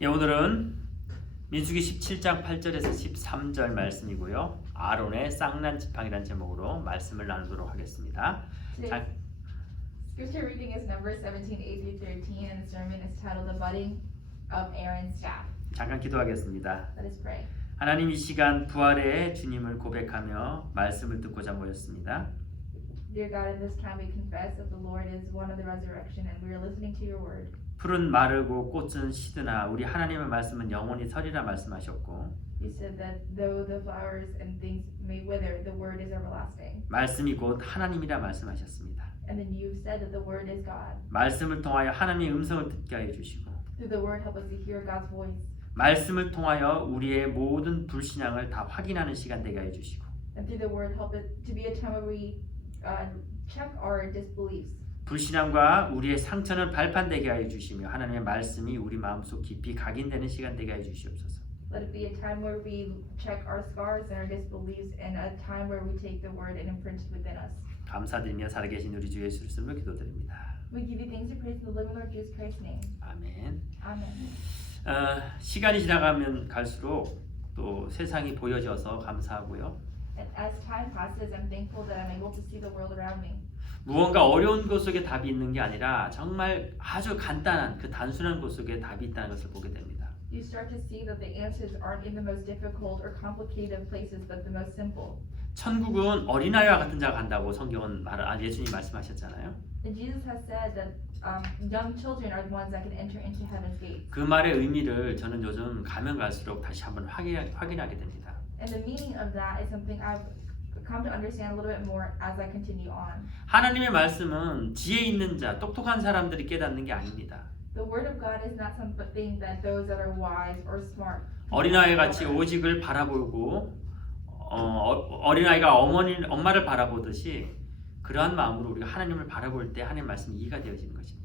예, 오늘은 민수기 17장 8절에서 13절 말씀이고요. 아론의 쌍난 지팡이라는 제목으로 말씀을 나누도록 하겠습니다. Today's scripture reading is Numbers 17, 8 through 13, and the sermon is titled The Budding of Aaron's Staff. 잠깐 기도하겠습니다. Let us pray. 하나님, 이 시간 부활의 주님을 고백하며 말씀을 듣고자 모였습니다. Dear God, in this time we confess that the Lord is one of the resurrection, and we are listening to your word. 풀은 마르고 꽃은 시드나 우리 하나님의 말씀은 영원히 서리라 말씀하셨고, You said that though the flowers and things may wither, the word is everlasting. 말씀이 곧 하나님이라 말씀하셨습니다. And then you said that the word is God. 말씀을 통하여 하나님의 음성을 듣게 하여 주시고, Through the word, help us to hear God's voice. 말씀을 통하여 우리의 모든 불신앙을 다 확인하는 시간 되게 하여 주시고, And through the word, help it to be a time where we check our disbeliefs. 불신앙과 우리의 상처는 발판되게 하여 주시며 하나님의 말씀이 우리 마음속 깊이 각인되는 시간 되게 하여 주시옵소서. Let it be a time where we check our scars and our disbeliefs, and a time where we take the word and imprint it within us. 감사드리며 살아계신 우리 주 예수 그리스도로 기도드립니다. We give you thanks and praise in the living Lord Jesus Christ's name. 아멘. Amen. 시간이 지나가면 갈수록 또 세상이 보여져서 감사하고요. And as time passes, I'm thankful that I'm able to see the world around me. 무언가 어려운 것 속에 답이 있는 게 아니라 정말 아주 간단한 그 단순한 것 속에 답이 있다는 것을 보게 됩니다. You start to see that the answers aren't in the most difficult or complicated places, but the most simple. 천국은 어린아이와 같은 자가 간다고 성경은 예수님 말씀하셨잖아요. And Jesus has said that young children are the ones that can enter into heaven's gates. 그 말의 의미를 저는 요즘 가면 갈수록 다시 한번 확인하게 됩니다. And the meaning of that is something I've come to understand a little bit more as I continue on. 하나님의 말씀은 지혜 있는 자, 똑똑한 사람들이 깨닫는 게 아닙니다. The word of God is not something that those that are wise or smart. 어린아이 같이 오직을 바라보고 어린아이가 엄마를 바라보듯이 그러한 마음으로 우리가 하나님을 바라볼 때 하나님의 말씀이 이해가 되어지는 것입니다.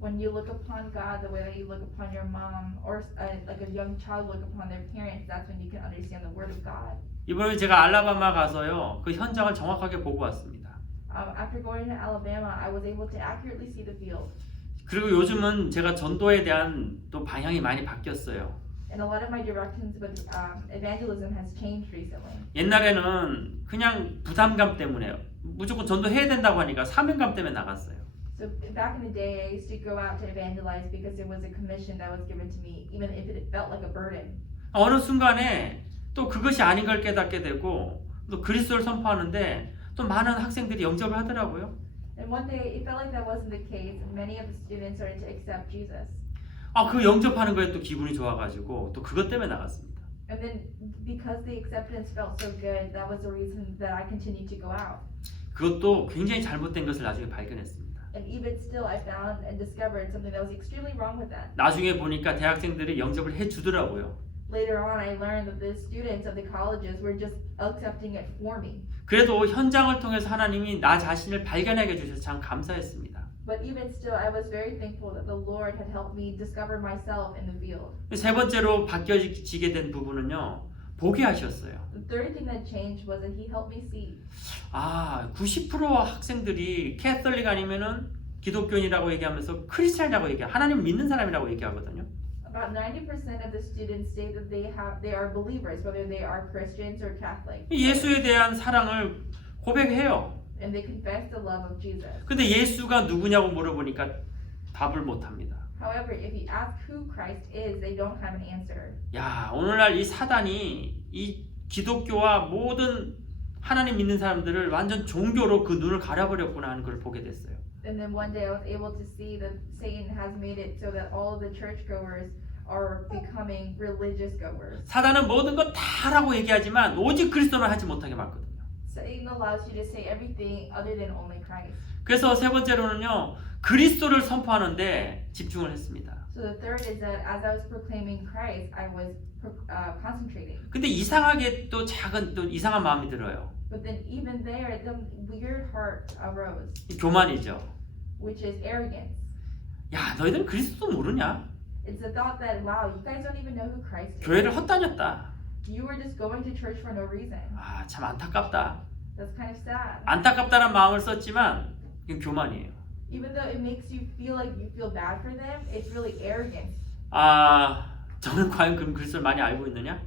When you look upon God the way that you look upon your mom, or like a young child look upon their parents, that's when you can understand the word of God. 이번에 제가 알라바마 가서요, 그 현장을 정확하게 보고 왔습니다. After going to Alabama, I was able to accurately see the field. 그리고 요즘은 제가 전도에 대한 또 방향이 많이 바뀌었어요. And a lot of my directions with evangelism has changed recently. 옛날에는 그냥 부담감 때문에 무조건 전도해야 된다고 하니까 사명감 때문에 나갔어요. So back in the day, I used to go out to evangelize because it was a commission that was given to me, even if it felt like a burden. 어느 순간에 또 그것이 아닌 걸 깨닫게 되고 또 그리스도를 선포하는데 또 많은 학생들이 영접을 하더라고요. And one day, it felt like that wasn't the case, and many of the students started to accept Jesus. 그 영접하는 거에 또 기분이 좋아가지고 또 그것 때문에 나갔습니다. And then, because the acceptance felt so good, that was the reason that I continued to go out. 그것도 굉장히 잘못된 것을 나중에 발견했습니다. And even still, I found and discovered something that was extremely wrong with that. 나중에 보니까 대학생들이 영접을 해주더라고요. Later on, I learned that the students of the colleges were just accepting it for me. 그래도 현장을 통해서 하나님이 나 자신을 발견하게 해주셔서 참 감사했습니다. But even still, I was very thankful that the Lord had helped me discover myself in the field. 세 번째로 바뀌어지게 된 부분은요, 보게 하셨어요. The third thing that changed was that He helped me see. 90% 학생들이 캐톨릭 아니면은 기독교인이라고 얘기하면서 크리스찬이라고 얘기해, 하나님 믿는 사람이라고 얘기하거든요. About 90% of the students say that they are believers, whether they are Christians or Catholic. 예수에 대한 사랑을 고백해요. And they confess the love of Jesus. 근데 예수가 누구냐고 물어보니까 답을 못 합니다. However, if you ask who Christ is, they don't have an answer. 오늘날 이 사단이 이 기독교와 모든 하나님 믿는 사람들을 완전 종교로 그 눈을 가려버렸구나 하는 걸 보게 됐어요. And then one day I was able to see that Satan has made it so that all of the churchgoers are becoming religious goers. 사단은 모든 거 다라고 얘기하지만 오직 그리스도만 하지 못하게 막거든요. Satan allows you to say everything other than only Christ. 그래서 세 번째로는요, 그리스도를 선포하는데 집중을 했습니다. So the third is that as I was proclaiming Christ, I was concentrating. 근데 이상하게 또 이상한 마음이 들어요. But then even there, the weird heart arose, 교만이죠. which is arrogance. 너희들은 그리스도 모르냐? It's the thought that, wow, you guys don't even know who Christ is. 교회를 헛다녔다. You were just going to church for no reason. 참 안타깝다. That's kind of sad. 안타깝다는 마음을 썼지만 이건 교만이에요. Even though it makes you feel like you feel bad for them, it's really arrogance. 저는 과연 그럼 그리스도를 많이 알고 있느냐?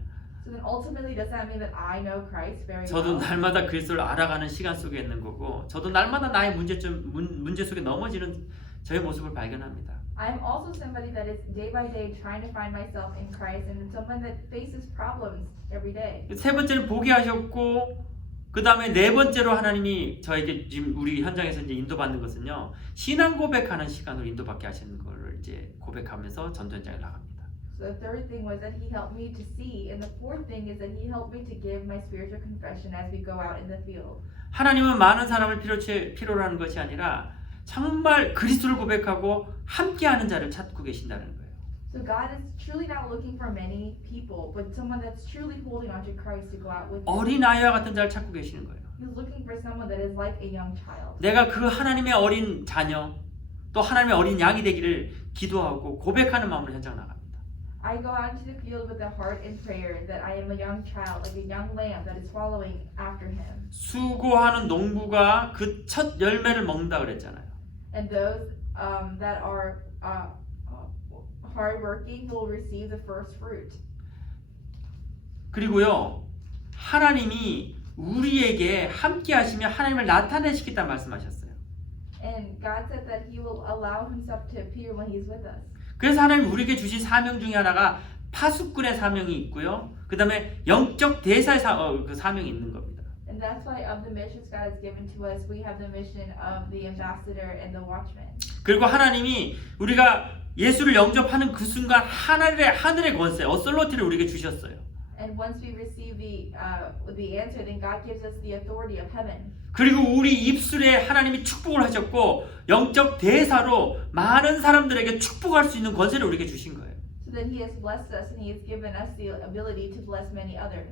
So then ultimately, does that mean that I know Christ very 저도 well? 날마다 그리스도를 알아가는 시간 속에 있는 거고, 저도 날마다 나의 문제 속에 넘어지는 저의 모습을 발견합니다. I'm also somebody that is day by day trying to find myself in Christ, and someone that faces problems every day. 세 번째는 포기하셨고, 그 다음에 네 번째로 하나님이 저에게 지금 우리 현장에서 이제 인도받는 것은요, 신앙 고백하는 시간으로 인도받게 하시는 걸 이제 고백하면서 전도 현장에 나갑니다. So the third thing was that he helped me to see, and the fourth thing is that he helped me to give my spiritual confession as we go out in the field. 하나님은 많은 사람을 필요로 하는 것이 아니라 정말 그리스도를 고백하고 함께하는 자를 찾고 계신다는 거예요. So God is truly not looking for many people, but someone that's truly holding on to Christ to go out with him. 어린 아이와 같은 자를 찾고 계시는 거예요. He's looking for someone that is like a young child. 내가 그 하나님의 어린 자녀, 또 하나님의 어린 양이 되기를 기도하고 고백하는 마음으로 현장 나갑니다. I go out into the field with a heart in prayer that I am a young child, like a young lamb that is following after him. 수고하는 농부가 그 첫 열매를 먹는다 그랬잖아요. And those that are hardworking will receive the first fruit. 그리고요, 하나님이 우리에게 함께 하시며 하나님을 나타내시겠다 말씀하셨어요. And God said that He will allow Himself to appear when He's with us. 그래서 하나님 우리에게 주신 사명 중에 하나가 파수꾼의 사명이 있고요. 그 다음에 영적 대사의 그 사명이 있는 겁니다. And that's why of the missions God has given to us, we have the mission of the ambassador and the watchman. 그리고 하나님이 우리가 예수를 영접하는 그 순간 하늘의 권세, 어설러티를 우리에게 주셨어요. And once we receive the answer, then God gives us the authority of heaven. 그리고 우리 입술에 하나님이 축복을 하셨고 영적 대사로 많은 사람들에게 축복할 수 있는 권세를 우리에게 주신 거예요. So that He has blessed us and He has given us the ability to bless many others.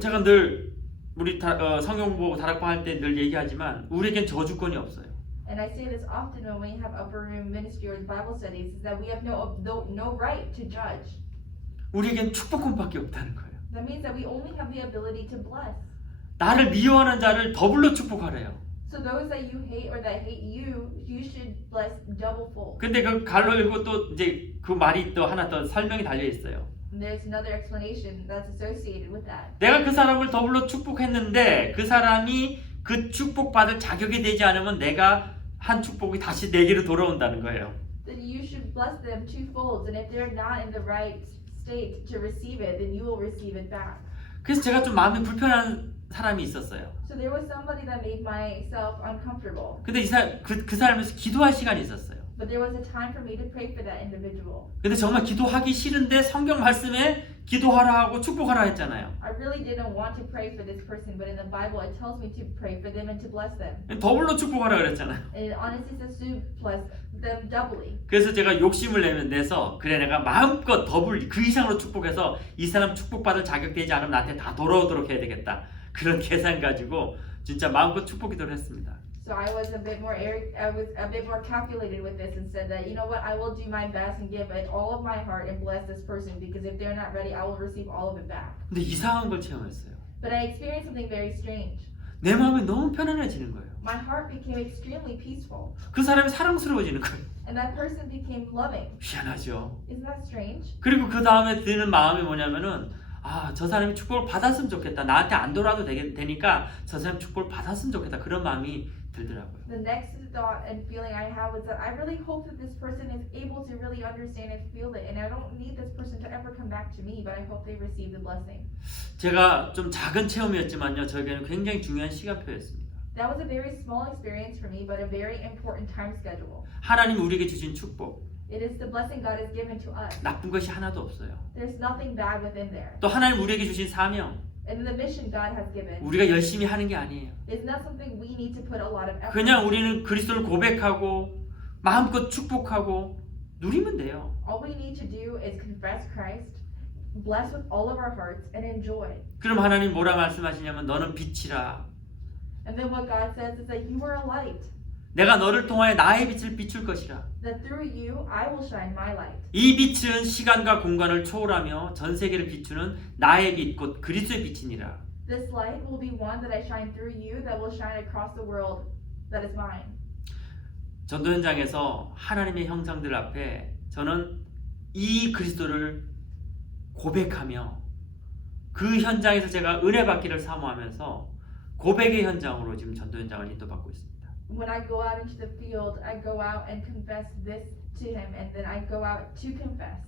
제가 늘 우리 성경 보고 다락방 할 때 늘 얘기하지만 우리에겐 저주권이 없어요. And I say this often when we have upper room ministry or Bible studies, is that we have no right to judge. 우리에겐 축복권밖에 없다는 거예요. That means that we only have the ability to bless. 나를 미워하는 자를 더블로 축복하래요. So those that you hate or that hate you, you should bless double fold. 근데 그 갈로 읽고 또 이제 그 말이 또 하나 더 설명이 달려 있어요. And there's another explanation that's associated with that. 내가 그 사람을 더블로 축복했는데 그 사람이 그 축복받을 자격이 되지 않으면 내가 한 축복이 다시 내게로 돌아온다는 거예요. That you should bless them twofold, and if they're not in the right state to receive it, then you will receive it back. 그래서 제가 좀 마음이 불편한 사람이 있었어요. So there was somebody that made myself uncomfortable. 근데 그 사람에서 기도할 시간이 있었어요. But there was a time for me to pray for that individual. 근데 정말 기도하기 싫은데 성경 말씀에 기도하라 하고 축복하라 했잖아요. I really didn't want to pray for this person, but in the Bible it tells me to pray for them and to bless them. 더블로 축복하라 그랬잖아요. And it honestly says to bless them doubly. 그래서 제가 욕심을 내서 그래 내가 마음껏 더블 그 이상으로 축복해서 이 사람 축복받을 자격 되지 않으면 나한테 다 돌아오도록 해야 되겠다. 그런 계산 가지고 진짜 마음껏 축복기도를 했습니다. So I was a bit more calculated with this and said that, you know what, I will do my best and give it all of my heart and bless this person, because if they're not ready, I will receive all of it back. 근데 이상한 걸 체험했어요. But I experienced something very strange. 내 마음이 너무 편안해지는 거예요. My heart became extremely peaceful, 그 사람이 사랑스러워지는 거예요. and that person became loving. 희한하죠. Isn't that strange? 그리고 그 다음에 드는 마음이 뭐냐면은 저 사람이 축복을 받았으면 좋겠다. 나한테 안 돌아도 되니까 저 사람 축복을 받았으면 좋겠다. 그런 마음이 들더라고요. The next thought and feeling I had was that I really hope that this person is able to really understand and feel it, and I don't need this person to ever come back to me, but I hope they receive the blessing. 제가 좀 작은 체험이었지만요. 저에게는 굉장히 중요한 시간표였습니다. That was a very small experience for me, but a very important time schedule. 하나님이 우리에게 주신 축복, It is the blessing God has given to us. 나쁜 것이 하나도 없어요. There's nothing bad within there. 또 하나님 우리에게 주신 사명, And the mission God has given 우리가 열심히 하는 게 아니에요. is not something we need to put a lot of effort. 그냥 우리는 그리스도를 고백하고 마음껏 축복하고 누리면 돼요. All we need to do is confess Christ, bless with all of our hearts, and enjoy. 그럼 하나님 뭐라 말씀하시냐면 너는 빛이라. And then what God says is that you are a light. 내가 너를 통하여 나의 빛을 비출 것이라. That through you I will shine my light. 이 빛은 시간과 공간을 초월하며 전 세계를 비추는 나의 빛, 곧 그리스도의 빛이니라. This light will be one that I shine through you, that will shine across the world that is mine. 전도 현장에서 하나님의 형상들 앞에 저는 이 그리스도를 고백하며 그 현장에서 제가 은혜 받기를 사모하면서 고백의 현장으로 지금 전도 현장을 인도받고 있습니다. When I go out into the field, I go out and confess this to him, and then I go out to confess.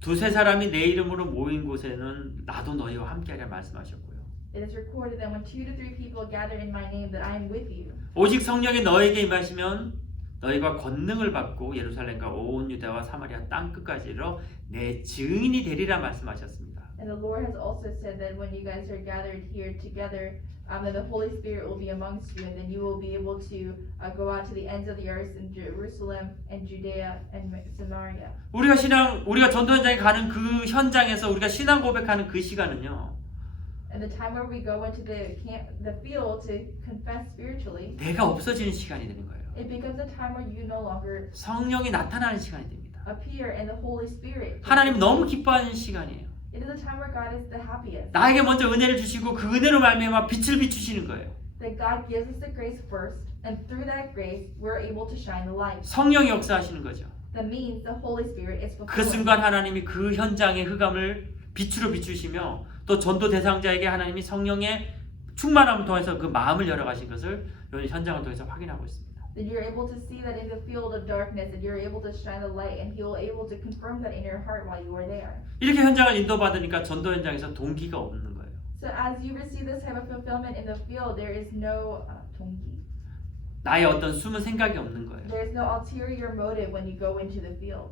두세 사람이 내 이름으로 모인 곳에는 나도 너희와 함께하리라 말씀하셨고요. It is recorded that when 2 to 3 people gather in my name, that I am with you. 오직 성령이 너에게 임하시면 너희가 권능을 받고 예루살렘과 온 유대와 사마리아 땅 끝까지 이르러 내 증인이 되리라 말씀하셨습니다. And the Lord has also said that when you guys are gathered here together, that the Holy Spirit will be amongst you, and then you will be able to go out to the ends of the earth in Jerusalem and Judea and Samaria. 우리가 전도 현장에 가는 그 현장에서 우리가 신앙 고백하는 그 시간은요. And the time where we go into the field to confess spiritually, 내가 없어지는 시간이 되는 거예요. it becomes a time where you no longer 성령이 나타나는 시간이 됩니다. appear and the Holy Spirit. 하나님 너무 기뻐하는 시간이에요. It is a time where God is the happiest. 나에게 먼저 은혜를 주시고 그 은혜로 말미암아 빛을 비추시는 거예요. That God gives us the grace first, and through that grace, we're able to shine the light. 성령이 역사하시는 거죠. That means the Holy Spirit is 그 fulfilling. 순간 하나님이 그 현장의 흑암을 빛으로 비추시며 또 전도 대상자에게 하나님이 성령의 충만함을 통해서 그 마음을 열어가신 것을 이 현장을 통해서 확인하고 있습니다. That you're able to see that in the field of darkness, that you're able to shine the light, and He'll able to confirm that in your heart while you are there. 이렇게 현장을 인도받으니까 전도 현장에서 동기가 없는 거예요. So as you receive this type of fulfillment in the field, there is no 동기. 나의 어떤 숨은 생각이 없는 거예요. There is no ulterior motive when you go into the field.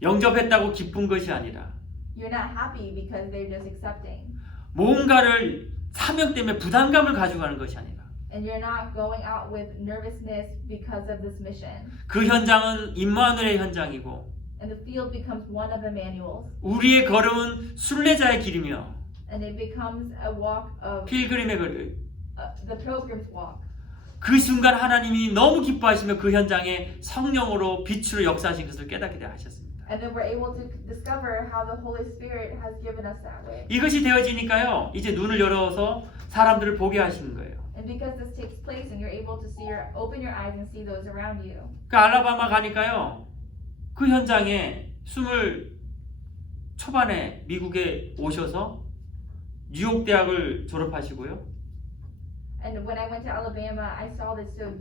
영접했다고 기쁜 것이 아니라 You're not happy because they're just accepting. 뭔가를 사명 때문에 부담감을 가져가는 것이 아니라 And you're not going out with nervousness because of this mission. 그 현장은 임마누엘의 현장이고 And the field becomes one of Emmanuel's. 우리의 걸음은 순례자의 길이며 And it becomes a walk of 필그림의 길. the pilgrim's walk. 그 순간 하나님이 너무 기뻐하시며 그 현장에 성령으로 빛으로 역사하신 것을 깨닫게 하셨습니다. And then we're able to discover how the Holy Spirit has given us that way. 이것이 되어지니까요. 이제 눈을 열어서 사람들을 보게 하시는 거예요. And because this takes place and you're able to see open your eyes and see those around you. 그 알라바마 가니까요. 그 현장에 20 초반에 미국에 오셔서 뉴욕 대학을 졸업하시고요. And when I went to Alabama, I saw this so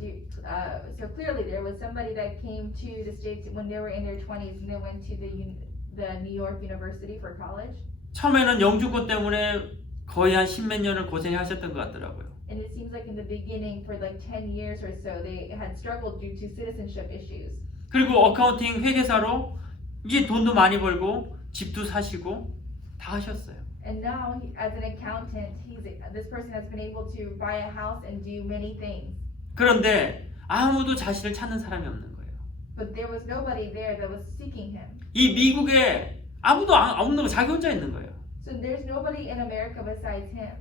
clearly. There was somebody that came to the States when they were in their 20s, and they went to the New York University for college. 처음에는 영주권 때문에 거의 한 10몇 년을 고생하셨던 것 같더라고요. And it seems like in the beginning, for like 10 years or so, they had struggled due to citizenship issues. 그리고 어카운팅 회계사로 이제 돈도 많이 벌고 집도 사시고 다 하셨어요. And now, as an accountant, this person has been able to buy a house and do many things. 그런데 아무도 자신을 찾는 사람이 없는 거예요. But there was nobody there that was seeking him. 이 미국에 아무도 없는 거 자기 혼자 있는 거예요. So there's nobody in America besides him.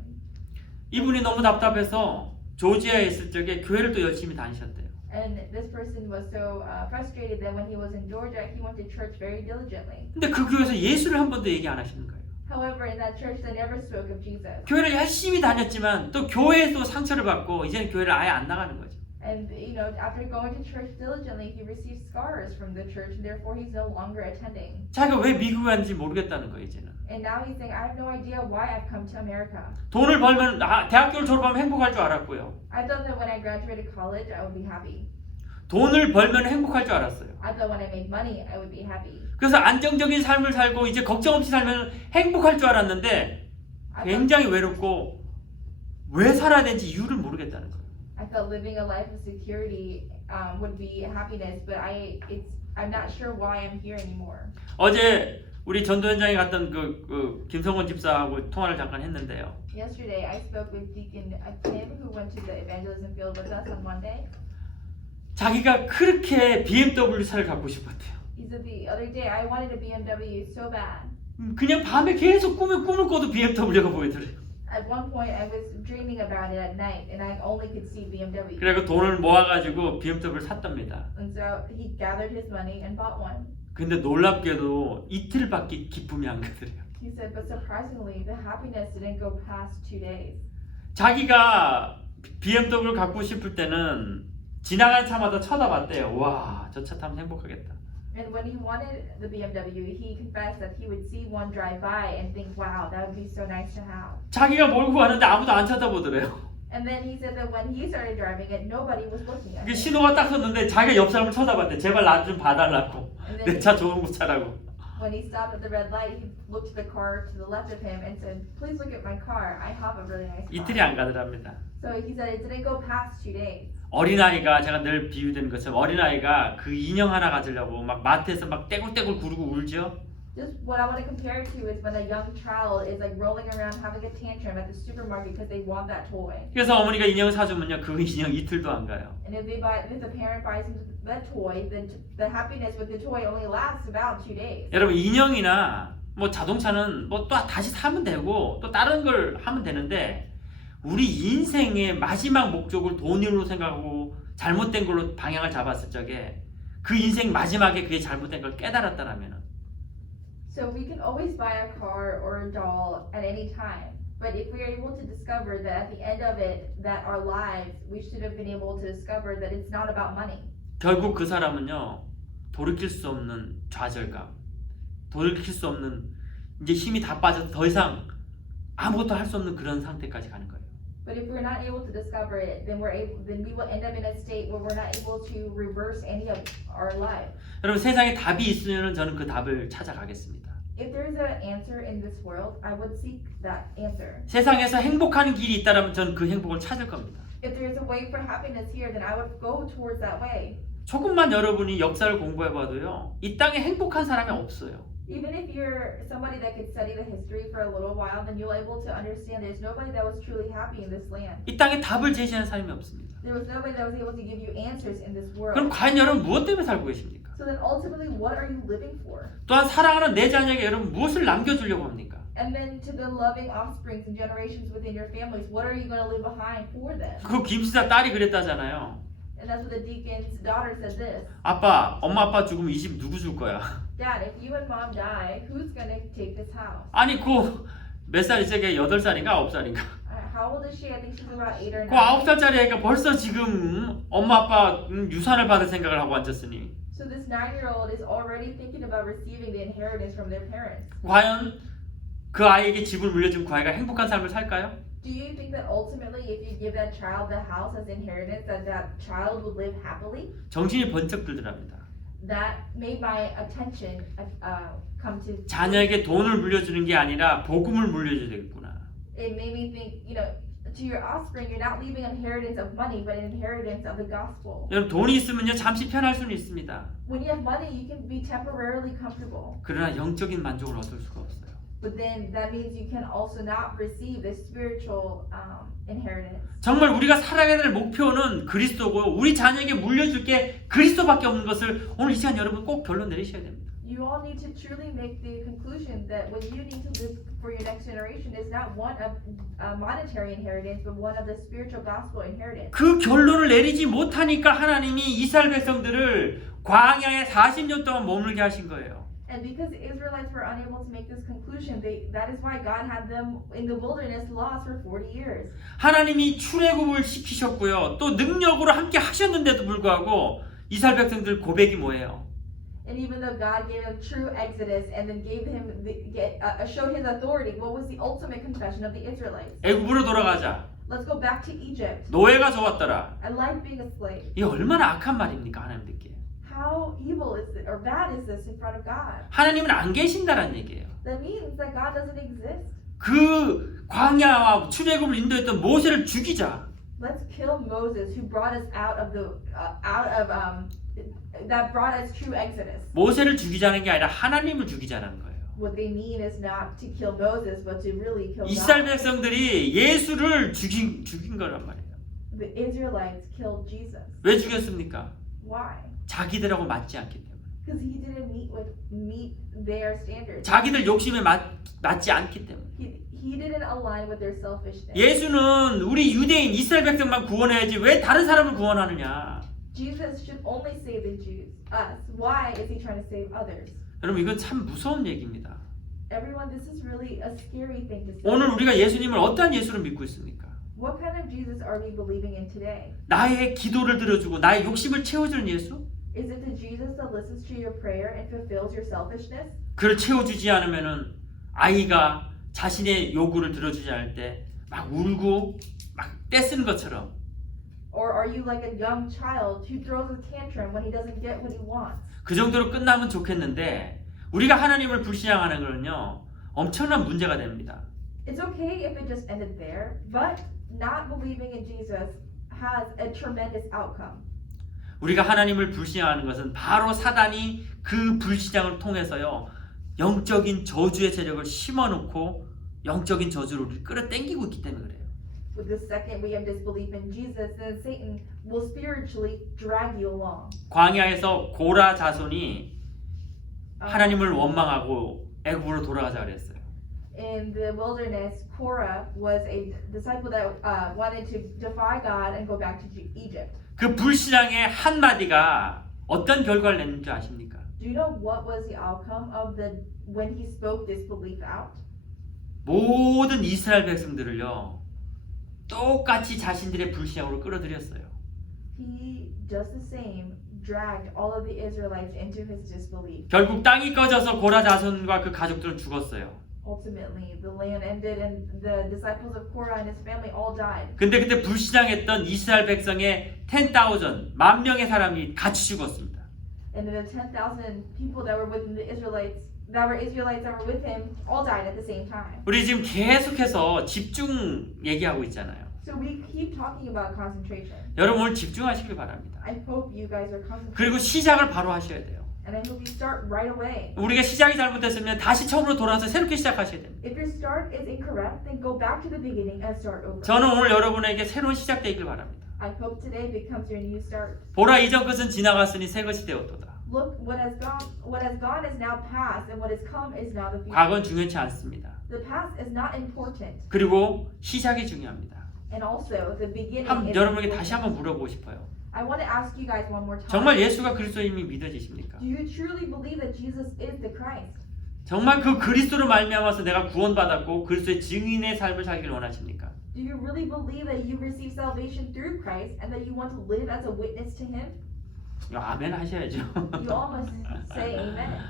이분이 너무 답답해서 조지아에 있을 적에 교회를 또 열심히 다니셨대요. And this person was so frustrated that when he was in Georgia, he went to church very diligently. 근데 그 교회에서 예수를 한 번도 얘기 안 하시는 거예요. However, in that church, they never spoke of Jesus. 교회를 열심히 다녔지만 또 교회에서 상처를 받고 이제는 교회를 아예 안 나가는 거죠. And after going to church diligently, he received scars from the church, and therefore he's no longer attending. 자기가 왜 미국에 왔는지 모르겠다는 거예요 이제는. And now he's saying, I have no idea why I've come to America. 돈을 벌면 대학교를 졸업하면 행복할 줄 알았고요. I thought that when I graduated college, I would be happy. 돈을 벌면 행복할 줄 알았어요. I thought when I made money, I would be happy. 그래서 안정적인 삶을 살고 이제 걱정 없이 살면 행복할 줄 알았는데 굉장히 외롭고 왜 살아야 되는지 이유를 모르겠다는 거예요. I felt living a life of security would be happiness, but I'm not sure why I'm here anymore. 어제 우리 전도 현장에 갔던 그 김성원 집사하고 통화를 잠깐 했는데요. Yesterday, I spoke with Deacon Kim, who went to the evangelism field with us on Monday. 자기가 그렇게 BMW 차를 갖고 싶었대요. He said the other day, I wanted a BMW so bad. 그냥 밤에 계속 꿈을 꿔도 BMW가 보이더래요. At one point, I was dreaming about it at night, and I only could see BMW. 그래서 돈을 모아가지고 BMW를 샀답니다. And so he gathered his money and bought one. 근데 놀랍게도 이틀밖에 기쁨이 안 가더래요. He said, but surprisingly, the happiness didn't go past 2 days. 자기가 BMW를 갖고 싶을 때는 지나간 차마다 쳐다봤대요. 와, 저 차 타면 행복하겠다. And when he wanted the BMW, he confessed that he would see one drive by and think, wow, that would be so nice to have. 자기가 몰고 가는데 아무도 안 쳐다보더래요. And then he said that when he started driving it, nobody was looking at 이게 him. 신호가 딱 섰는데 자기가 옆 사람을 쳐다봤대. 제발 나 좀 봐달라고. And 내 then 차 좋은 거 차라고. when he stopped at the red light, he looked at the car to the left of him and said, please look at my car. I have a really nice 이틀이 car. 안 가더랍니다. So he said it didn't go past 2 days. 어린아이가 제가 늘 비유되는 것처럼 어린아이가 그 인형 하나 가지려고 막 마트에서 막 떼굴떼굴 구르고 울죠. Just what I want to compare it to is when a young child is like rolling around having a tantrum at the supermarket because they want that toy. 그래서 어머니가 인형을 사주면요 그 인형 이틀도 안 가요. And if the parent buys him that toy, then the happiness with the toy only lasts about 2 days. 여러분 인형이나 뭐 자동차는 뭐 또 다시 사면 되고 또 다른 걸 하면 되는데 우리 인생의 마지막 목적을 돈으로 생각하고 잘못된 걸로 방향을 잡았을 적에 그 인생 마지막에 그게 잘못된 걸 깨달았다라면 So we can always buy a car or a doll at any time. But if we are able to discover that at the end of it, that our lives, we should have been able to discover that it's not about money. 결국 그 사람은요 돌이킬 수 없는 좌절감, 돌이킬 수 없는 이제 힘이 다 빠져서 더 이상 아무것도 할 수 없는 그런 상태까지 가는 거예요. But if we're not able to discover it, then then we will end up in a state where we're not able to reverse any of our life. 여러분 세상에 답이 있으면 저는 그 답을 찾아가겠습니다. If there's an answer in this world, I would seek that answer. 세상에서 행복한 길이 있다면 저는 그 행복을 찾을 겁니다. If there's a way for happiness here, then I would go towards that way. 조금만 여러분이 역사를 공부해봐도요 이 땅에 행복한 사람이 없어요. Even if you're somebody that could study the history for a little while, then you're able to understand there's nobody that was truly happy in this land. 이 땅에 답을 제시하는 사람이 없습니다. There was nobody that was able to give you answers in this world. 그럼 과연 여러분 무엇 때문에 살고 계십니까? So then ultimately, what are you living for? 또한 사랑하는 내 자녀에게 여러분 무엇을 남겨주려고 합니까? And then to the loving offsprings and generations within your families, what are you going to leave behind for them? 그 김씨사 딸이 그랬다잖아요. And that's what the deacon's daughter said this. 아빠, 엄마 아빠 죽으면 이 집 누구 줄 거야? Dad, if you and mom die, who's going to take this house? 아니 그 몇 살이지? 걔 8살인가 9살인가? How old is she? I think she's about 8 or 9. 그 9살짜리 애가 벌써 지금 엄마 아빠 유산을 받을 생각을 하고 앉았으니 So this 9-year-old is already thinking about receiving the inheritance from their parents. 과연 그 아이에게 집을 물려준 그 아이가 행복한 삶을 살까요? Do you think that ultimately, if you give that child the house as inheritance, that that child would live happily? 정신이 번쩍 들더랍니다. That made my attention come to. 자녀에게 돈을 물려주는 게 아니라 복음을 물려줘야 되겠구나. It made me think, to your offspring, you're not leaving inheritance of money, but an inheritance of the gospel. 여러분 돈이 있으면요 잠시 편할 수는 있습니다. When you have money, you can be temporarily comfortable. 그러나 영적인 만족을 얻을 수가 없어요. But then that means you can also not receive the spiritual inheritance. 정말 우리가 살아가야 될 목표는 그리스도고 우리 자녀에게 물려줄 게 그리스도밖에 없는 것을 오늘 이 시간 여러분 꼭 결론 내리셔야 됩니다. You all need to truly make the conclusion that what you need to live for your next generation is not one of monetary inheritance, but one of the spiritual gospel inheritance. 그 결론을 내리지 못하니까 하나님이 이스라엘 백성들을 광야에 40년 동안 머물게 하신 거예요. And because the Israelites were unable to make this conclusion, that is why God had them in the wilderness lost for 40 years. 하나님이 출애굽을 시키셨고요. 또 능력으로 함께 하셨는데도 불구하고 이스라엘 백성들 고백이 뭐예요? And even though God gave them true exodus and then gave him showed his authority, what was the ultimate confession of the Israelites? 애굽으로 돌아가자. Let's go back to Egypt. 노예가 좋았더라. I like being a slave. 이게 얼마나 악한 말입니까 하나님 듣기에. How evil is it or bad is this in front of God? 하나님은 안 계신다라는 얘기예요. That means that God doesn't exist. 그 광야와 출애굽을 인도했던 모세를 죽이자. Let's kill Moses, who brought us that brought us true exodus. 모세를 죽이자는 게 아니라 하나님을 죽이자는 거예요. What they mean is not to kill Moses, but to really kill 이스라엘 God. 백성들이 예수를 죽인 거란 말이에요. The Israelites killed Jesus. 왜 죽였습니까? Why? 자기들하고 맞지 않기 때문에. Because he didn't meet their standards. 자기들 욕심에 맞지 않기 때문에. He didn't align with their selfishness. 예수는 우리 유대인 이스라엘 백성만 구원해야지 왜 다른 사람을 구원하느냐? Jesus should only save the Jews, us. Why is he trying to save others? 여러분 이건 참 무서운 얘기입니다. Everyone, this is really a scary thing to say. 오늘 우리가 예수님을 어떠한 예수를 믿고 있습니까? What kind of Jesus are we believing in today? 나의 기도를 들어주고 나의 욕심을 채워주는 예수? Is it the Jesus that listens to your prayer and fulfills your selfishness? 그를 채워주지 않으면은 아이가 자신의 요구를 들어주지 않을 때 막 울고 막 떼쓰는 것처럼 Or are you like a young child who throws a tantrum when he doesn't get what he wants? 그 정도로 끝나면 좋겠는데 우리가 하나님을 불신앙하는 거는요 엄청난 문제가 됩니다. It's okay if it just ended there, but not believing in Jesus has a tremendous outcome. 우리가 하나님을 불신앙하는 것은 바로 사단이 그 불신앙을 통해서요 영적인 저주의 세력을 심어놓고 영적인 저주를 우리를 끌어당기고 있기 때문에 그래요. With the second we have disbelief in Jesus, then Satan will spiritually drag you along. 광야에서 고라 자손이 하나님을 원망하고 애굽으로 돌아가자 그랬어요. In the wilderness, Korah was a disciple that wanted to defy God and go back to Egypt. 그 불신앙의 한마디가 어떤 결과를 냈는지 아십니까? Do you know what was the outcome of when he spoke this belief out? 모든 이스라엘 백성들을요 똑같이 자신들의 불신앙으로 끌어들였어요. He just the same dragged all of the Israelites into his disbelief. 결국 땅이 꺼져서 고라 자손과 그 가족들은 죽었어요. Ultimately, the land ended and the disciples of Korah and his family all died. 근데 그때 불신앙했던 이스라엘 백성의 10,000, 10,000명의 사람이 같이 죽었습니다. And then the 10,000 people that were with the Israelites that were with him all died at the same time. 우리 지금 계속해서 집중 얘기하고 있잖아요. So we keep talking about concentration. 여러분 오늘 집중하시길 바랍니다. I hope you guys are concentrating. 그리고 시작을 바로 하셔야 돼요. And I hope you start right away. 우리가 시작이 잘못됐으면 다시 처음으로 돌아와서 새롭게 시작하셔야 됩니다. If your start is incorrect, then go back to the beginning and start over. 저는 오늘 여러분에게 새로운 시작 되기를 바랍니다. I hope today becomes your new start. 보라 이전 것은 지나갔으니 새 것이 되었도다. Look, what has gone is now past, and what has come is now the future. 과거는 중요치 않습니다. The past is not important, 그리고 시작이 중요합니다. and also the beginning. is 여러분에게 important. 다시 한번 물어보고 싶어요. I want to ask you guys one more time. 정말 예수가 그리스도임이 믿어지십니까? Do you truly believe that Jesus is the Christ? 정말 그 그리스도로 말미암아서 내가 구원받았고 그리스도의 증인의 삶을 살기를 원하십니까? Do you really believe that you received salvation through Christ and that you want to live as a witness to Him? 아멘 하셔야죠. You all must say amen.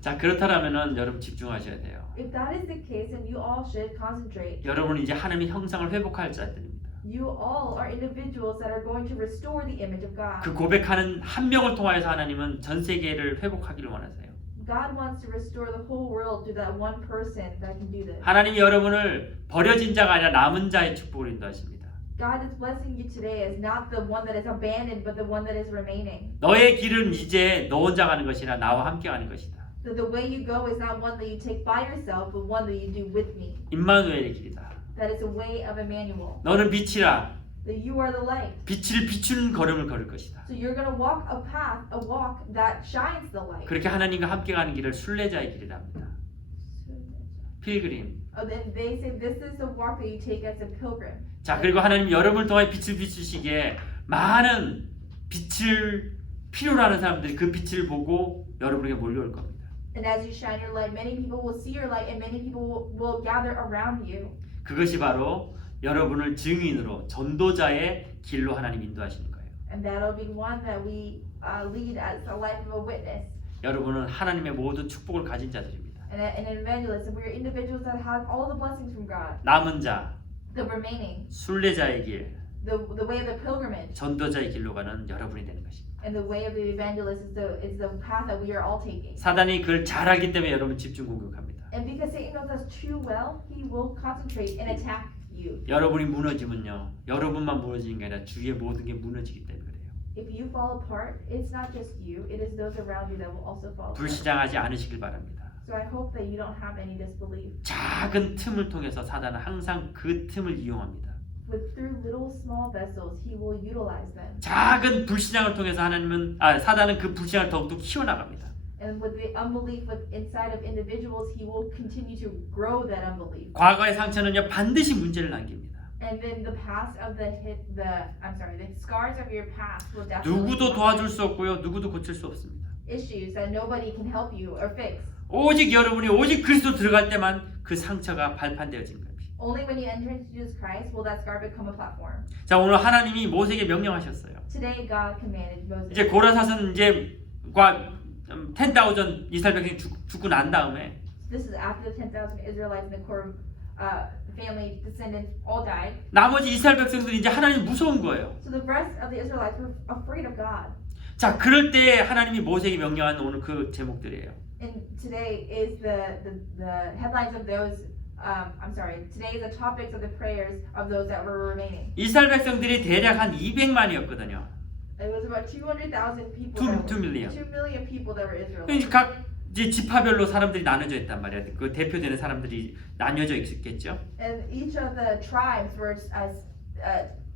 자 그렇다면은 여러분 집중하셔야 돼요. If that is the case, then you all should concentrate. 여러분은 이제 하나님의 형상을 회복할 자들입니다. You all are individuals that are going to restore the image of God. 그 고백하는 한 명을 통하여서 하나님은 전 세계를 회복하기를 원하세요. God wants to restore the whole world through that one person that can do this. 하나님이 여러분을 버려진 자가 아니라 남은 자의 축복을 인도하십니다. God is blessing you today as not the one that is abandoned, but the one that is remaining. 너의 길은 이제 너 혼자 가는 것이나 나와 함께 가는 것이다. So the way you go is not one that you take by yourself, but one that you do with me. 임마누엘의 길이다. That is a way of Emmanuel. 너는 빛이라 That you are the light. 빛을 비추는 걸음을 걸을 것이다. So you're going to walk a path, a walk that shines the light. 그렇게 하나님과 함께 가는 길을 순례자의 길이라 합니다. 필그림. Then they say this is the walk that you take as a pilgrim. 자 그리고 하나님 여러분을 통해 빛을 비추시기에 많은 빛을 필요로 하는 사람들이 그 빛을 보고 여러분에게 몰려올 겁니다. And as you shine your light, many people will see your light and many people will gather around you. 그것이 바로 여러분을 증인으로 전도자의 길로 하나님 인도하시는 거예요. And that'll be one that we lead as a life of a witness. 여러분은 하나님의 모든 축복을 가진 자들입니다. And an evangelist, and we are individuals that have all the blessings from God. 남은 자, The remaining, 순례자의 길, the way of the pilgrimage, 전도자의 길로 가는 여러분이 되는 것입니다. and the way of the evangelist is the path that we are all taking. 사단이 그걸 잘 알기 때문에 여러분 집중 공격합니다. And because Satan knows us too well, he will concentrate and attack you. 여러분이 무너지면요, 여러분만 무너지는 게 아니라 주위의 모든 게 무너지기 때문에 그래요. If you fall apart, it's not just you, it is those around you that will also fall apart. 불신앙하지 않으시길 바랍니다. So I hope that you don't have any disbelief. 작은 틈을 통해서 사단은 항상 그 틈을 이용합니다. With through little small vessels, he will utilize them. 작은 불신앙을 통해서 사단은 그 불신앙을 더욱더 키워나갑니다. And with the unbelief inside of individuals, he will continue to grow that unbelief. 과거의 상처는요 반드시 문제를 남깁니다. And then the past of the scars of your past will definitely 누구도 도와줄 수 없고요, 누구도 고칠 수 없습니다. issues that nobody can help you or fix. 오직 여러분이 오직 그리스도 들어갈 때만 그 상처가 발판되어진 겁니다. Only when you enter into Jesus Christ will that scar become a platform. 자, 오늘 하나님이 모세에게 명령하셨어요. Today God commanded Moses. 이제 고라삿은 이제 10,000 이스라엘 백성이 죽고 난 다음에 This is after the 10,000 Israelites and the core family descendants all died. 나머지 이스라엘 백성들이 이제 하나님 무서운 거예요. So the rest of the Israelites were afraid of God. 자, 그럴 때 하나님이 모세에게 명령한 오늘 그 제목들이에요. And today is the headlines of those. Today is the topics of the prayers of those that were remaining. 이스라엘 백성들이 대략 한 200만이었거든요. It was about 200,000 people. 2 million. 2 million people that were 그러니까 Israelites. 각 이제 지파별로 사람들이 나눠져 있단 말이야. 그 대표되는 사람들이 나뉘어져 있겠죠. And each of the tribes were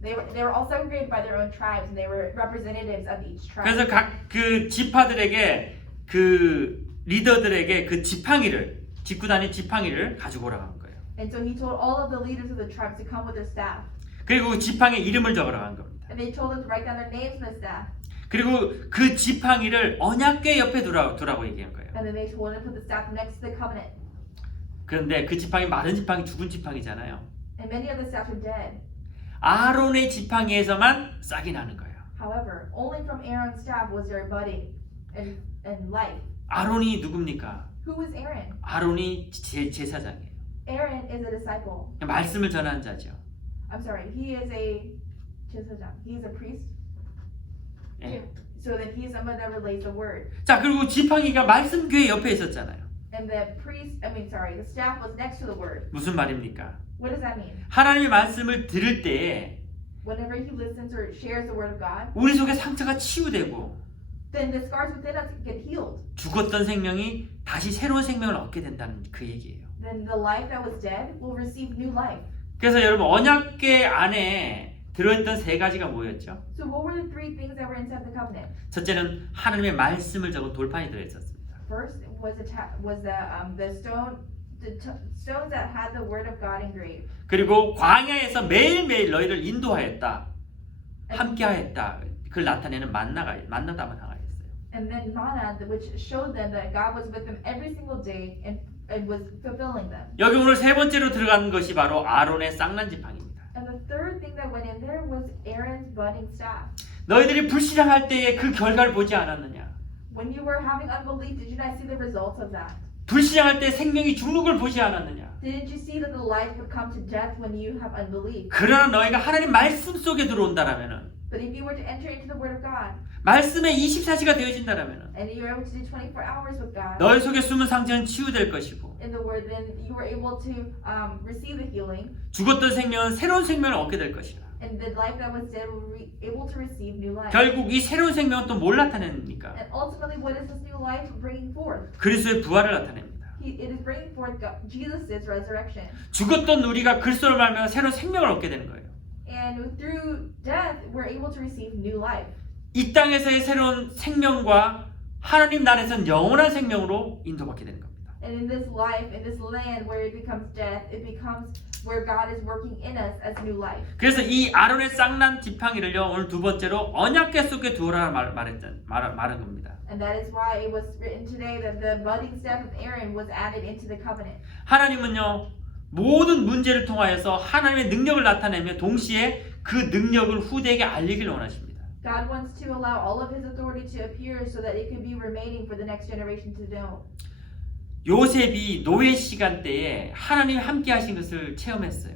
they were all segregated by their own tribes, and they were representatives of each tribe. 그래서 각 그 지파들에게 그 리더들에게 그 지팡이를 직구단의 지팡이를 가지고 오라고 한 거예요. And so he told all of the leaders of the tribes to come with their staff, 그리고 그 지팡이 이름을 적으라고 한 겁니다. and they told them to write down their names on the staff. 그리고 그 지팡이를 언약궤 옆에 두라고 얘기한 거예요. And then they told them to put the staff next to the covenant. 그런데 그 지팡이 마른 지팡이 죽은 지팡이잖아요. And many of the staffs were dead. 아론의 지팡이에서만 싹이 나는 거예요. However, only from Aaron's staff was there budding and life. 아론이 누굽니까? Who was Aaron? 아론이 제사장이에요. Aaron is a disciple. 말씀을 전하는 자죠. I'm sorry, he is a He is a priest. 예. So then he is someone that relays the word. 자, 그리고 지팡이가 말씀궤 옆에 있었잖아요. And the staff was next to the word. 무슨 말입니까? What does that mean? 하나님의 말씀을 들을 때에 Whenever he listens or shares the word of God, 우리 속에 상처가 치유되고 then the scars within us get healed. 죽었던 생명이 다시 새로운 생명을 얻게 된다는 그 얘기예요. Then the life that was dead will receive new life. 그래서 여러분 언약궤 안에 들어있던 세 가지가 뭐였죠? So what were the three things that were inside the covenant? 첫째는 하나님의 말씀을 적은 돌판이 들어있었습니다. First was the stones that had the word of God engraved. 그리고 광야에서 매일매일 너희를 인도하였다, 함께하였다. 그걸 나타내는 만나담을 당하였어요. And then manna, which showed them that God was with them every single day and was fulfilling them. 여기 오늘 세 번째로 들어가는 것이 바로 아론의 쌍난 지팡이입니다. And the third thing that went in there was Aaron's budding staff. 너희들이 불신앙할 때에 그 결과를 보지 않았느냐? When you were having unbelief, did you not see the results of that? 불신앙할 때 생명이 죽는 걸 보지 않았느냐? Didn't you see that the life would come to death when you have unbelief? 그러나 너희가 하나님 말씀 속에 들어온다라면은, But if you were to enter into the word of God, 말씀에 24시가 되어진다라면은, and you were able to do 24 hours with God 너희 속에 숨은 상처는 치유될 것이고, in the word, then you were able to receive the healing, 죽었던 생명은 새로운 생명을 얻게 될 것이라. and the life that was dead will be able to receive new life. 결국 이 새로운 생명은 또 뭘 나타냅니까? And ultimately, what is this new life bringing forth? 그리스도의 부활을 나타냅니다. It is bringing forth Jesus' resurrection. 죽었던 우리가 그리스도를 말하면 새로운 생명을 얻게 되는 거예요. And through death, we're able to receive new life. 이 땅에서의 새로운 생명과 하나님 나라에서는 영원한 생명으로 인도받게 되는 겁니다. And in this life, in this land where it becomes death, it becomes where God is working in us as new life. 그래서 이 아론의 쌍난 지팡이를요 오늘 두 번째로 언약궤 속에 두어라 말한 겁니다. And that is why it was written today that the budding staff of Aaron was added into the covenant. 하나님은요 모든 문제를 통하여서 하나님의 능력을 나타내며 동시에 그 능력을 후대에게 알리길 원하십니다. God wants to allow all of His authority to appear so that it can be remaining for the next generation to know. 요셉이 노예 시간대에 하나님 함께 하신 것을 체험했어요.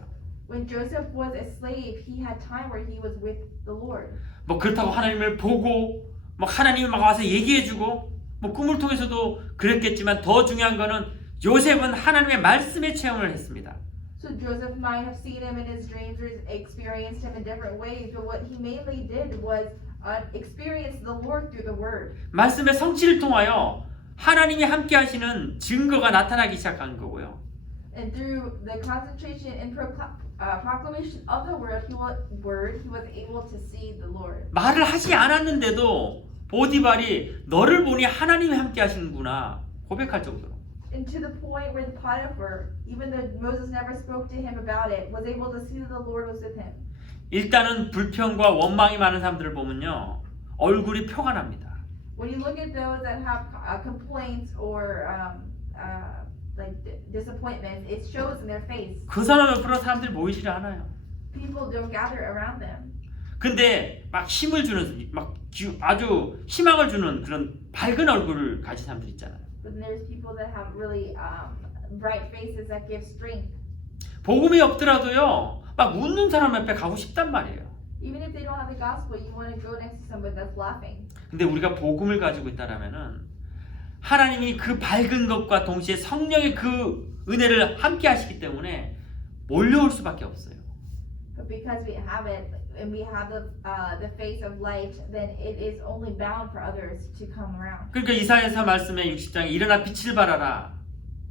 When Joseph was a slave, he had time where he was with the Lord. 뭐 그렇다고 하나님을 보고 뭐 하나님이 막 와서 얘기해주고 뭐 꿈을 통해서도 그랬겠지만 더 중요한 거는 요셉은 하나님의 말씀에 체험을 했습니다. So Joseph might have seen him in his dreams or experienced him in different ways, but what he mainly did was experience the Lord through the Word. 말씀의 성취를 통하여 하나님이 함께 하시는 증거가 나타나기 시작한 거고요. And through the concentration and proclamation of the word, he was able to see the Lord. 말을 하지 않았는데도 보디발이 너를 보니 하나님이 함께 하시는구나 고백할 정도로. And to the point where the Potiphar, even though Moses never spoke to him about it, was able to see that the Lord was with him. 일단은 불평과 원망이 많은 사람들을 보면요 얼굴이 표가 납니다. When you look at those that have complaints or disappointments, it shows in their face. 그 사람 옆으로 사람들이 모이질 않아요. People don't gather around them. 근데 막 힘을 주는 아주 희망을 주는 그런 밝은 얼굴을 가진 사람들 있잖아요. But then there's people that have really bright faces that give strength. 복음이 없더라도요, 막 웃는 사람 옆에 가고 싶단 말이에요. Even if they don't have the gospel, you want to go next to somebody that's laughing. 근데 우리가 복음을 가지고 있다라면은 하나님이 그 밝은 것과 동시에 성령의 그 은혜를 함께 하시기 때문에 몰려올 수밖에 없어요. But because we have it and we have the face of light, then it is only bound for others to come around. 그러니까 이사야서 말씀에 60장에 일어나 빛을 발하라.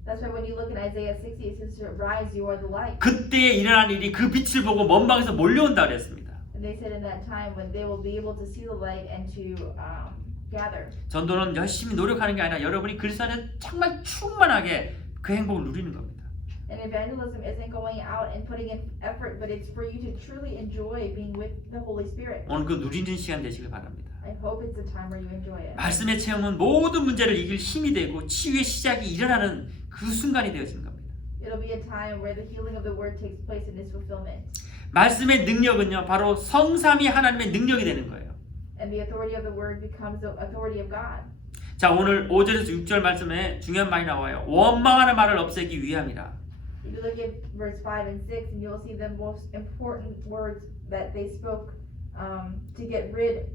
That's why when you look at Isaiah 60, it says, "Rise, you are the light." 그때에 일어난 일이 그 빛을 보고 먼 방에서 몰려온다 그랬습니다. And they said in that time when they will be able to see the light and to gather. 전도는 열심히 노력하는 게 아니라 여러분이 그리스도 안에 정말 충만하게 그 행복을 누리는 겁니다. And evangelism isn't going out and putting in effort, but it's for you to truly enjoy being with the Holy Spirit. 오늘 그 누리는 시간 되시길 바랍니다. I hope it's a time where you enjoy it. 말씀의 체험은 모든 문제를 이길 힘이 되고 치유의 시작이 일어나는 그 순간이 되어지는 겁니다. It'll be a time where the healing of the word takes place in its fulfillment. 말씀의 능력은요, 바로 성삼위 하나님의 능력이 되는 거예요. And the authority of the word becomes the authority of God. 자, 오늘 5절에서 6절 말씀에 중요한 말이 나와요. 원망하는 말을 없애기 위함이라. If you look at verse 5 and 6, and you'll see the most important words that they spoke to get rid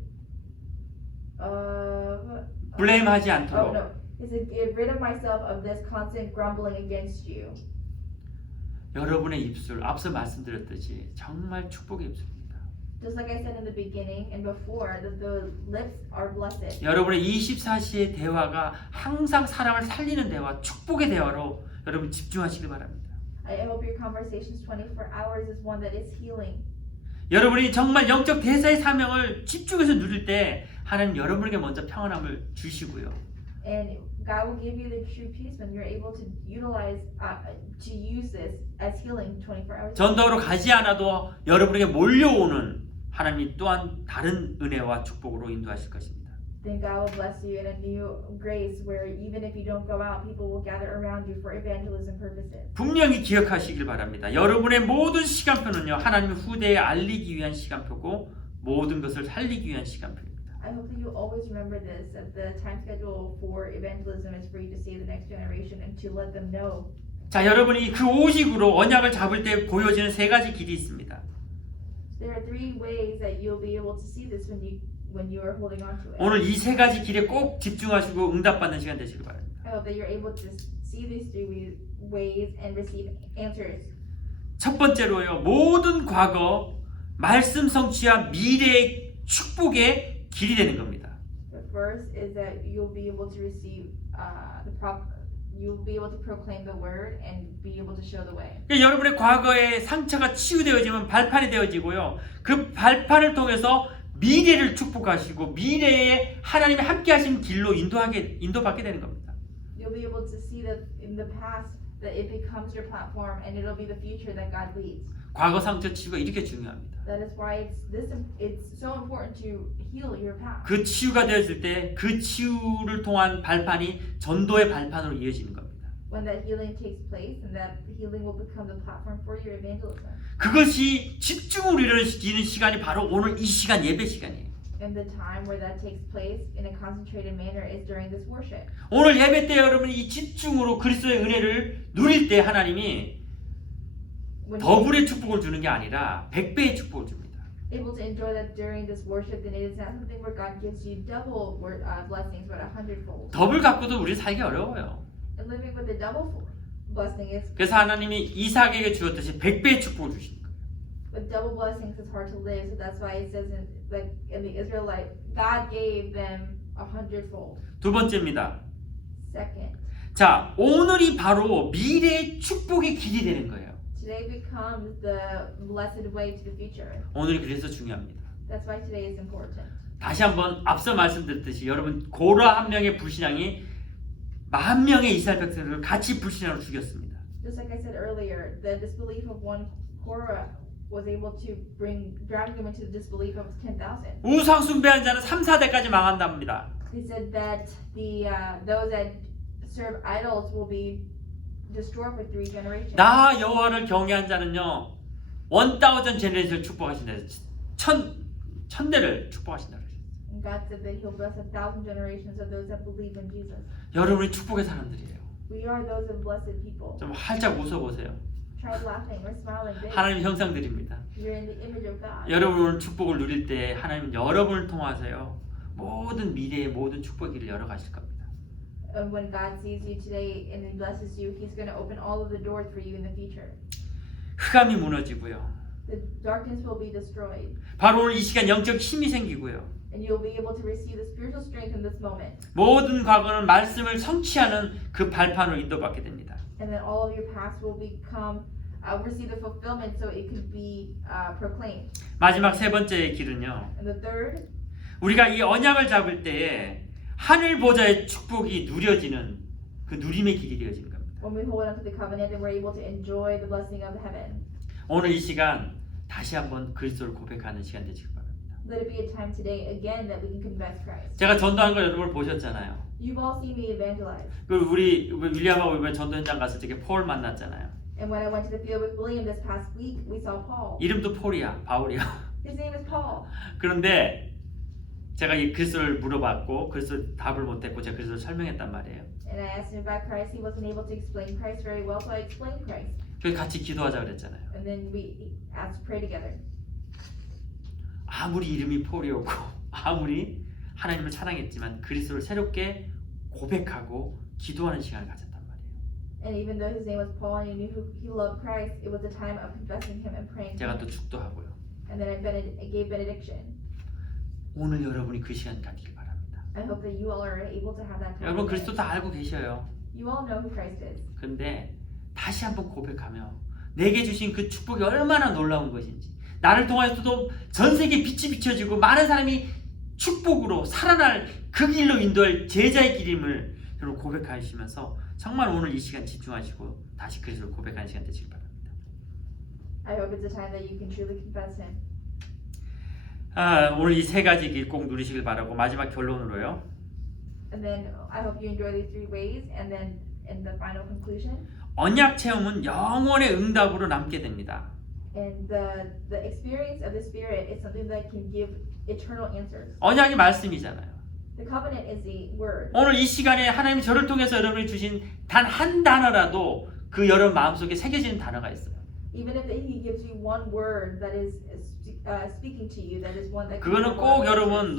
of. 블레임하지 Oh 않도록. no, it said get rid of myself of this constant grumbling against you. 여러분의 입술, 앞서 말씀드렸듯이 정말 축복의 입술입니다. Just like I said in the beginning and before, the lips are blessed. 여러분의 24시의 대화가 항상 사람을 살리는 대화, 축복의 대화로 여러분 집중하시길 바랍니다. I hope your conversations 24 hours is one that is healing. 여러분이 정말 영적 대사의 사명을 집중해서 누릴 때 하나님 여러분에게 먼저 평안함을 주시고요. And God will give you the true peace when you're able to utilize, to use this as healing 24 hours. 전도로 가지 않아도 여러분에게 몰려오는 하나님 또한 다른 은혜와 축복으로 인도하실 것입니다. Then God will bless you in a new grace where even if you don't go out, people will gather around you for evangelism purposes. 분명히 기억하시길 바랍니다. 여러분의 모든 시간표는요, 하나님의 후대에 알리기 위한 시간표고 모든 것을 살리기 위한 시간표입니다. I hope that you always remember this, that the time schedule for evangelism is for you to save the next generation and to let them know. 자, 여러분이 그 오직으로 언약을 잡을 때 보여지는 세 가지 길이 있습니다. There are three ways that you'll be able to see this when you are holding on to it. 오늘 이 세 가지 길에 꼭 집중하시고 응답받는 시간 되시길 바랍니다. I hope that you're able to see these three ways and receive answers. 첫 번째로요, 모든 과거, 말씀 성취와 미래의 축복의 길이 되는 겁니다. The first is that you'll be able to receive you'll be able to proclaim the word and be able to show the way. 그러니까 여러분의 과거의 상처가 치유되어지면 발판이 되어지고요. 그 발판을 통해서 미래를 축복하시고 미래에 하나님이 함께 하신 길로 인도받게 되는 겁니다. You'll be able to see that in the past that it becomes your platform and it'll be the future that God leads. 과거 상처 치유가 이렇게 중요합니다. That is why it's so important to heal your past. 그 치유가 되어질 때 그 치유를 통한 발판이 전도의 발판으로 이어지는 겁니다. When that healing takes place and that healing will become the platform for your evangelism. 그것이 집중으로 이루어지는 시간이 바로 오늘 이 시간 예배 시간이에요. And the time where that takes place in a concentrated manner is during this worship. 오늘 예배 때 여러분이 이 집중으로 그리스도의 은혜를 누릴 때 하나님이 더블의 축복을 주는 게 아니라 100배의 축복을 줍니다. Able to enjoy that during this worship, then it is not something where God gives you double blessings, but 100-fold. 더블 갖고도 우리 살기 어려워요. And living with the double blessing is, 그래서 하나님이 이삭에게 주었듯이 100배의 축복을 주시는 거예요. with double blessings, it's hard to live. So that's why it says in the Israelite, God gave them 100-fold. 두 번째입니다. Second, 자, 오늘이 바로 미래의 축복의 길이 되는 거예요. today becomes the blessed way to the future. 오늘이 그래서 중요합니다. That's why today is important. 다시 한번 앞서 말씀드렸듯이 여러분 고라 한 명의 불신앙이 10,000명의 이스라엘 백성들을 같이 불신앙으로 죽였습니다. Just like I said earlier, the disbelief of one Korah was able to drag them into the disbelief of 10,000. 우상 숭배한 자는 3, 4대까지 망한답니다. He said that those that serve idols will be destroy for 3 generations. 나 여호와를 경외한 자는요 1000 제네레이션을 축복하신다. 천대를 축복하신다. And God said that He'll bless 1,000 generations of those that believe in Jesus. 여러분이 축복의 사람들이에요. We are those of blessed people. 좀 활짝 웃어보세요. Try laughing or smiling big. 하나님 형상들입니다. You're in the image of God. 여러분은 축복을 누릴 때 하나님 여러분을 통하서요 모든 미래의 모든 축복을 열어가실 겁니다. And when God sees you today and He blesses you, He's going to open all of the doors for you in the future. 흑암이 무너지고요. The darkness will be destroyed. 바로 오늘 이 시간 영적 힘이 생기고요. And you'll be able to receive the spiritual strength in this moment. 모든 과거는 말씀을 성취하는 그 발판으로 인도받게 됩니다. And then all of your past will become, receive the fulfillment so it could be proclaimed. 마지막 세 번째 길은요. And the third, 우리가 이 언약을 잡을 때에 하늘 보좌의 축복이 누려지는 그 누림의 길이 되어지는 겁니다. when we hold on to the covenant and we're able to enjoy the blessing of heaven. 오늘 이 시간 다시 한번 그리스도를 고백하는 시간 되시길 바랍니다. Let it be a time today again that we can confess Christ. 제가 전도한 걸 여러분 보셨잖아요. You've all seen me evangelize. 그 우리 윌리엄하고 이번에 전도 현장 갔을 때 폴 만났잖아요. And when I went to the field with William this past week, we saw Paul. 이름도 폴이야, 바울이야. His name is Paul. 그런데 제가 이 그리스도를 물어봤고 그리스도 답을 못했고 제가 그리스도를 설명했단 말이에요. And I asked him about Christ. He wasn't able to explain Christ very well, so I explained Christ. 그래서 같이 기도하자 그랬잖아요. And then we asked to pray together. 아무리 이름이 폴이었고 아무리 하나님을 사랑했지만 그리스도를 새롭게 고백하고 기도하는 시간을 가졌단 말이에요. And even though his name was Paul and he knew he loved Christ, it was a time of confessing him and praying. 제가 또 축도 하고요. And then I gave benediction. 오늘 여러분이 그 시간 갖길 바랍니다. I hope that you all are able to have that time. 여러분 그리스도 다 알고 계셔요. You all know who Christ is. 근데 다시 한번 고백하며 내게 주신 그 축복이 얼마나 놀라운 것인지 나를 통해서도 전 세계에 빛이 비춰지고 많은 사람이 축복으로 살아날 그 길로 인도할 제자의 길임을 여러분 고백하시면서 정말 오늘 이 시간 집중하시고 다시 그리스도를 고백하는 시간 되시길 바랍니다. I hope it's a time that you can truly confess him. 오늘 이 세 가지 길 꼭 누리시길 바라고 마지막 결론으로요. And then I hope you enjoy these 3 ways. And then in the final conclusion, 언약 체험은 영원의 응답으로 남게 됩니다. and the experience of the Spirit is something that can give eternal answers. 언약이 말씀이잖아요. The covenant is the word. 오늘 이 시간에 하나님이 저를 통해서 여러분이 주신 단 한 단어라도 그 여러분 마음속에 새겨지는 단어가 있어요. Even if he gives you one word that is speaking to you, that is one that. 그거는 꼭 여러분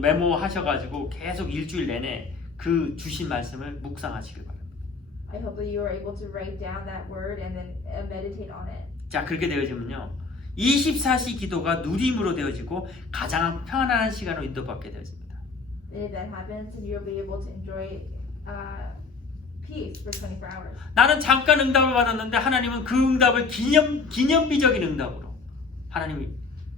메모하셔가지고 계속 일주일 내내 그 주신 말씀을 묵상하시길 바랍니다. I hope that you are able to write down that word and then meditate on it. 자 그렇게 되어지면요 24시 기도가 누림으로 되어지고 가장 편안한 시간으로 인도받게 되어집니다. And if that happens, then you'll be able to enjoy peace for 24 hours. 나는 잠깐 응답을 받았는데 하나님은 그 응답을 기념비적인 응답으로 하나님이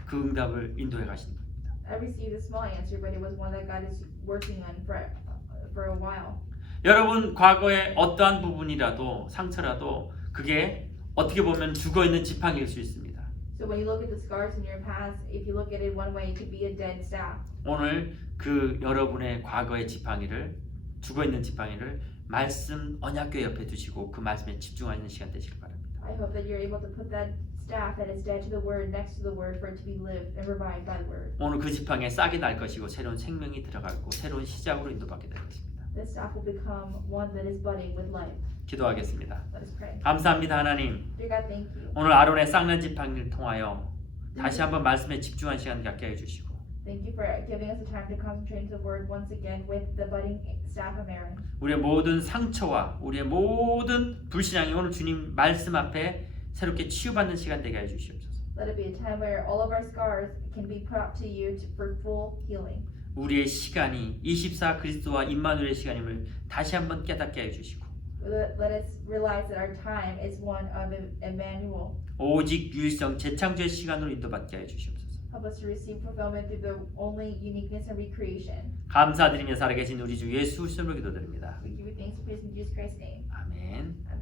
그 응답을 인도해 가시는 겁니다. I received a small answer, but it was one that God is working on for a while. 여러분 과거의 어떠한 부분이라도 상처라도 그게 어떻게 보면 죽어있는 지팡이일 수 있습니다. So when you look at the scars in your past, if you look at it one way, it could be a dead staff. 오늘 그 여러분의 과거의 지팡이를 죽어있는 지팡이를 말씀 언약궤 옆에 두시고 그 말씀에 집중하는 시간 되시길 바랍니다. I hope that you're able to put that staff that is dead to the word next to the word for it to be lived and revived by the word. 오늘 그 지팡이에 싹이 날 것이고 새로운 생명이 들어가고 새로운 시작으로 인도받게 될 것입니다. The staff will become one that is budding with life. 기도하겠습니다. Let us pray. 감사합니다 하나님. Dear God, thank you. 오늘 아론의 쌍난 지팡이를 통하여 다시 한번 말씀에 집중한 시간 갖게 해주시고 Thank you for giving us a time to concentrate into the word once again with the budding staff of Aaron. 우리의 모든 상처와 우리의 모든 불신앙이 오늘 주님 말씀 앞에 새롭게 치유받는 시간 되게 해주시옵소서. Let it be a time where all of our scars can be put up to you for full healing. 우리의 시간이 24 그리스도와 임마누엘의 시간임을 다시 한번 깨닫게 해주시고 Let us realize that our time is one of Emmanuel. 오직 유일성 재창조의 시간으로 인도받게 해주시옵소서. Help us to receive fulfillment through the only uniqueness and recreation. 감사드리며 살아계신 우리 주 예수 이름으로 기도드립니다. We give you thanks and praise in Jesus Christ's name. 아멘. Amen.